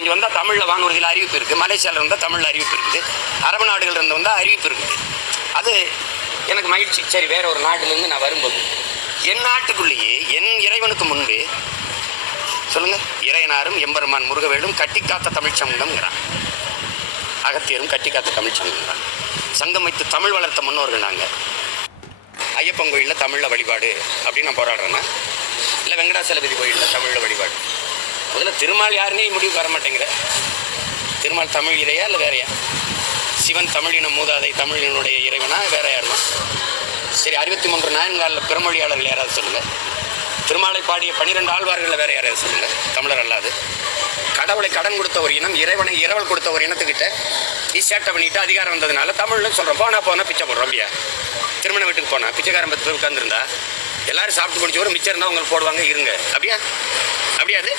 இங்கே வந்தால் தமிழில் வானொலியில் அறிவிப்பு இருக்குது, மலேசியாவில் இருந்தால் தமிழில் அறிவிப்பு இருக்குது, அரபு நாடுகள் இருந்து வந்தால் அறிவிப்பு இருக்குது. அது எனக்கு மகிழ்ச்சி. சரி, வேற ஒரு நாட்டிலேருந்து நான் வரும்போது என் நாட்டுக்குள்ளேயே என் இறைவனுக்கு முன்பு சொல்லுங்கள், இறையனாரும் எம்பெருமான் முருகவேலும் கட்டிக்காத்த தமிழ் சங்கம்ங்கிறான். அகத்தியரும் கட்டிக்காத்த தமிழ் சங்கம்ங்கிறான். சங்கம் வைத்து தமிழ் வளர்த்த முன்னோர்கள் நாங்கள். ஐயப்பன் கோயிலில் தமிழில் வழிபாடு அப்படின்னு நான் போராடுறேன்னா, இல்லை வெங்கடாசலபதி கோயிலில் தமிழில் வழிபாடு. முதல்ல திருமால் யாருன்னே முடிவுக்கு வர மாட்டேங்கிற. திருமால் தமிழ் இறையா இல்லை வேறையா? சிவன் தமிழின மூதாதை தமிழினுடைய இறைவனா வேற யாருமா? சரி, 63 நாயன்காலில் பிறமொழியாளர்கள் யாராவது சொல்லுங்கள். திருமாலை பாடிய 12 ஆழ்வார்களில் வேற யாராவது சொல்லுங்கள், தமிழர் அல்லாது. கடவுளை கடன் கொடுத்த ஒரு இனம், இறைவனை இரவல் கொடுத்த ஒரு இனத்துக்கிட்ட சேட்டை பண்ணிட்டு அதிகாரம் வந்ததுனால தமிழ்னு சொல்கிறோம். போனால் பிச்சை போடுறோம். அப்படியா? திருமண வீட்டுக்கு போனால் பிச்சைக்காரன் 10 பேர் உட்காந்துருந்தா எல்லாரும் சாப்பிட்டு முடிச்ச ஒரு மிச்சம் இருந்தால் உங்களுக்கு போடுவாங்க, இருங்க. அப்படியா? அது